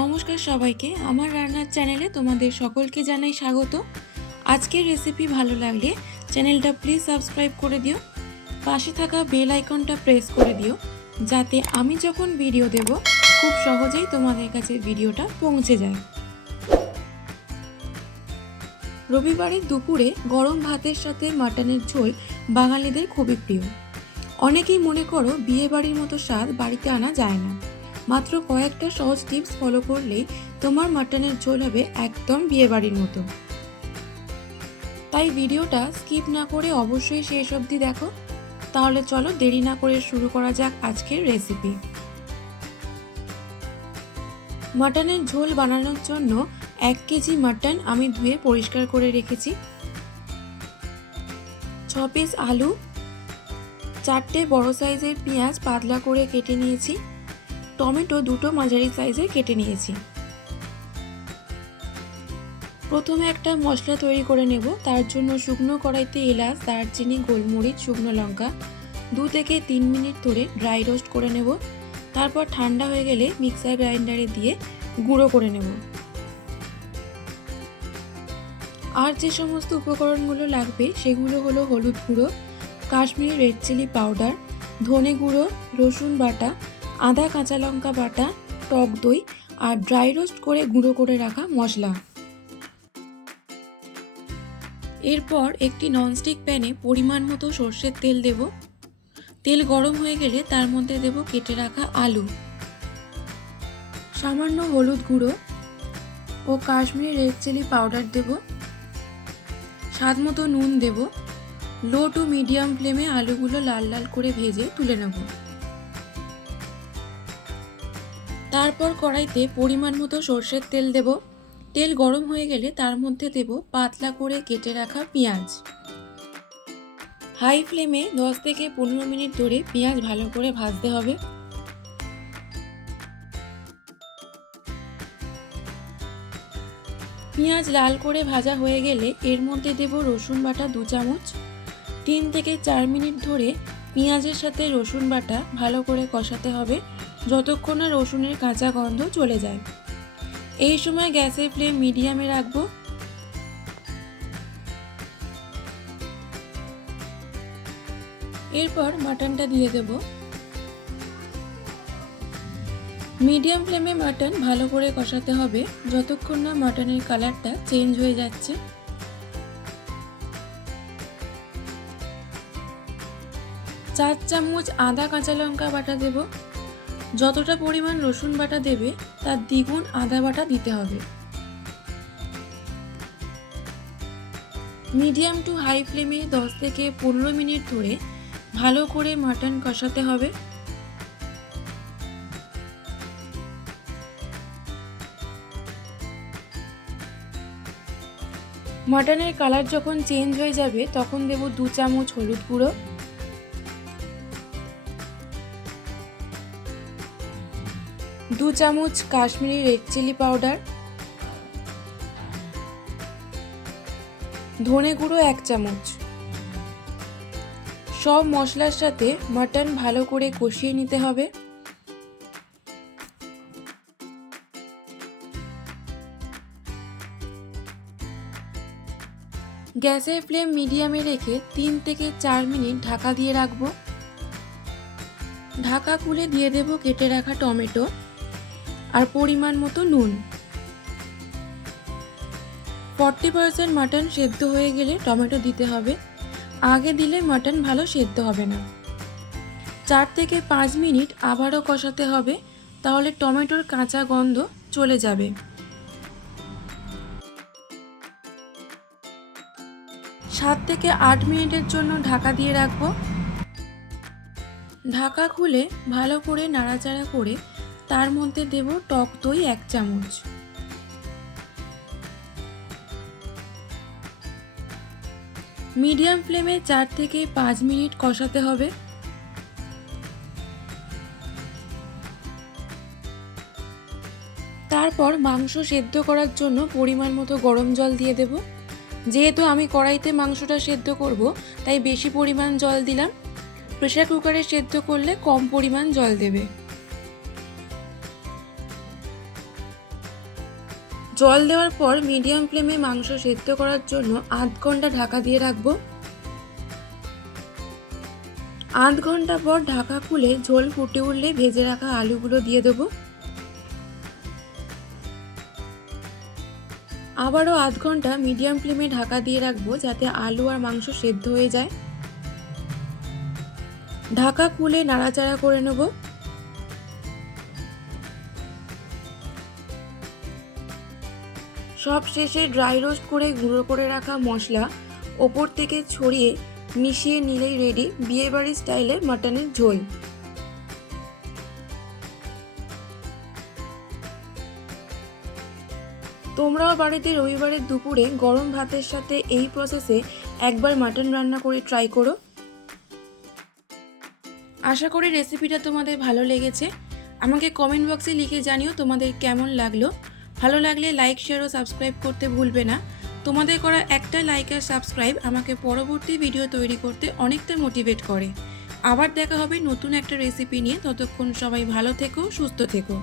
নমস্কার সবাইকে, আমার রান্নার চ্যানেলে তোমাদের সকলকে জানাই স্বাগত। আজকের রেসিপি ভালো লাগলে চ্যানেলটা প্লিজ সাবস্ক্রাইব করে দিও, পাশে থাকা বেল আইকনটা প্রেস করে দিও, যাতে আমি যখন ভিডিও দেব খুব সহজেই তোমাদের কাছে ভিডিওটা পৌঁছে যায়। রবিবারের দুপুরে গরম ভাতের সাথে মাটনের ঝোল বাঙালিদের খুবই প্রিয়। অনেকেই মনে করো বিয়েবাড়ির মতো স্বাদ বাড়িতে আনা যায় না। মাত্র কয়েকটা সহজ টিপস ফলো করলেই তোমার মাটনের ঝোল হবে একদম বিয়েবাড়ির মতো। তাই ভিডিওটা স্কিপ না করে অবশ্যই শেষ অবধি দেখো। তাহলে চলো দেরি না করে শুরু করা যাক আজকের রেসিপি। মাটনের ঝোল বানানোর জন্য 1 কেজি মাটন আমি ধুয়ে পরিষ্কার করে রেখেছি। 6 পিস আলু, 4টে বড় সাইজের পেঁয়াজ পাতলা করে কেটে নিয়েছি, টমেটো 2টো মাঝারি সাইজের কেটে নিয়েছি। প্রথমে একটা মশলা তৈরি করে নেব। তার জন্য শুকনো কড়াইতে এলাচ, দারচিনি, গোলমরিচ, শুকনো লঙ্কা 2 থেকে 3 মিনিট ধরে ড্রাই রোস্ট করে নেব। তারপর ঠান্ডা হয়ে গেলে মিক্সার গ্রাইন্ডারে দিয়ে গুঁড়ো করে নেব। আর যে সমস্ত উপকরণগুলো লাগবে সেগুলো হলো হলুদ গুঁড়ো, কাশ্মীরি রেড চিলি পাউডার, ধনে গুঁড়ো, রসুন বাটা, আদা কাঁচা লঙ্কা বাটা, টক দই আর ড্রাই রোস্ট করে গুঁড়ো করে রাখা মশলা। এরপর একটি ননস্টিক প্যানে পরিমাণ মতো সর্ষের তেল দেব। তেল গরম হয়ে গেলে তার মধ্যে দেব কেটে রাখা আলু, সামান্য হলুদ গুঁড়ো ও কাশ্মীরি রেড চিলি পাউডার দেব, স্বাদ মতো নুন দেব। লো টু মিডিয়াম ফ্লেমে আলুগুলো লাল লাল করে ভেজে তুলে নেব। তারপর কড়াইতে পরিমাণ মতো সর্ষের তেল দেব। তেল গরম হয়ে গেলে তার মধ্যে দেব পাতলা করে কেটে রাখা পেঁয়াজ। হাই ফ্লেমে 10 থেকে 15 মিনিট ধরে পেঁয়াজ ভালো করে ভাজতে হবে। পেঁয়াজ লাল করে ভাজা হয়ে গেলে এর মধ্যে দেব রসুন বাটা 2 চামচ। 3 থেকে 4 মিনিট ধরে পেঁয়াজের সাথে রসুন বাটা ভালো করে কষাতে হবে, যতক্ষণ না রসুনের কাঁচা গন্ধ চলে যায়। এই সময় গ্যাসের ফ্লেম মিডিয়ামে রাখবো। এরপর মাটনটা দিয়ে দেব। মিডিয়াম ফ্লেমে মাটন ভালো করে কষাতে হবে, যতক্ষণ না মাটনের কালারটা চেঞ্জ হয়ে যাচ্ছে। 4 চামচ আদা কাঁচা লঙ্কা বাটা দেব। যতটা পরিমাণ রসুন বাটা দেবে তার দ্বিগুণ আদা বাটা দিতে হবে। মিডিয়াম টু হাই ফ্লেমে 10 থেকে 15 মিনিট ধরে ভালো করে মাটন কষাতে হবে। মাটনের কালার যখন চেঞ্জ হয়ে যাবে তখন দেব 2 চামচ হলুদ গুঁড়ো, 2 চামচ কাশ্মীরি রেড চিলি পাউডার, ধনে গুঁড়ো 1 চামচ। সব মশলার সাথে মাটন ভালো করে কষিয়ে নিতে হবে। গ্যাসের ফ্লেম মিডিয়ামে রেখে 3 থেকে 4 মিনিট ঢাকা দিয়ে রাখবো। ঢাকা খুলে দিয়ে দেব কেটে রাখা টমেটো আর পরিমাণ মতো নুন। 40% মাটন সেদ্ধ হয়ে গেলে টমেটো দিতে হবে, আগে দিলে মাটন ভালো সেদ্ধ হবে না। 4 থেকে 5 মিনিট আবারও কষাতে হবে, তাহলে টমেটোর কাঁচা গন্ধ চলে যাবে। 7 থেকে 8 মিনিটের জন্য ঢাকা দিয়ে রাখবো। ঢাকা খুলে ভালো করে নাড়াচাড়া করে তার মধ্যে দেব টক দই 1 চামচ। মিডিয়াম ফ্লেমে 4 থেকে 5 মিনিট কষাতে হবে। তারপর মাংস সেদ্ধ করার জন্য পরিমাণ মতো গরম জল দিয়ে দেব। যেহেতু আমি কড়াইতে মাংসটা সেদ্ধ করব তাই বেশি পরিমাণ জল দিলাম। প্রেসার কুকারে সেদ্ধ করলে কম পরিমাণ জল দেবে। জল দেওয়ার পর মিডিয়াম ফ্লেমে মাংস সেদ্ধ করার জন্য আধ ঘন্টা ঢাকা দিয়ে রাখবো। আধ ঘন্টা পর ঢাকা খুলে ঝোল ফুটে উঠলে ভেজে রাখা আলুগুলো দিয়ে দেবো। আবারও আধ ঘন্টা মিডিয়াম ফ্লেমে ঢাকা দিয়ে রাখবো যাতে আলু আর মাংস সেদ্ধ হয়ে যায়। ঢাকা খুলে নাড়াচাড়া করে নেব। সব শেষে ড্রাই রোস্ট করে গুঁড়ো করে রাখা মশলা ওপর থেকে ছড়িয়ে মিশিয়ে নিলেই রেডি বিয়েবাড়ির স্টাইলে মাটনের ঝোল। তোমরাও বাড়িতে রবিবারের দুপুরে গরম ভাতের সাথে এই প্রসেসে একবার মাটন রান্না করে ট্রাই করো। আশা করি রেসিপিটা তোমাদের ভালো লেগেছে। আমাকে কমেন্ট বক্সে লিখে জানিও তোমাদের কেমন লাগলো। ভালো লাগলে লাইক, শেয়ার ও সাবস্ক্রাইব করতে ভুলবে না। তোমাদের করা একটা লাইক আর সাবস্ক্রাইব আমাকে পরবর্তী ভিডিও তৈরি করতে অনেকটা মোটিভেট করে। আবার দেখা হবে নতুন একটা রেসিপি নিয়ে। ততক্ষণ সবাই ভালো থেকো, সুস্থ থেকো।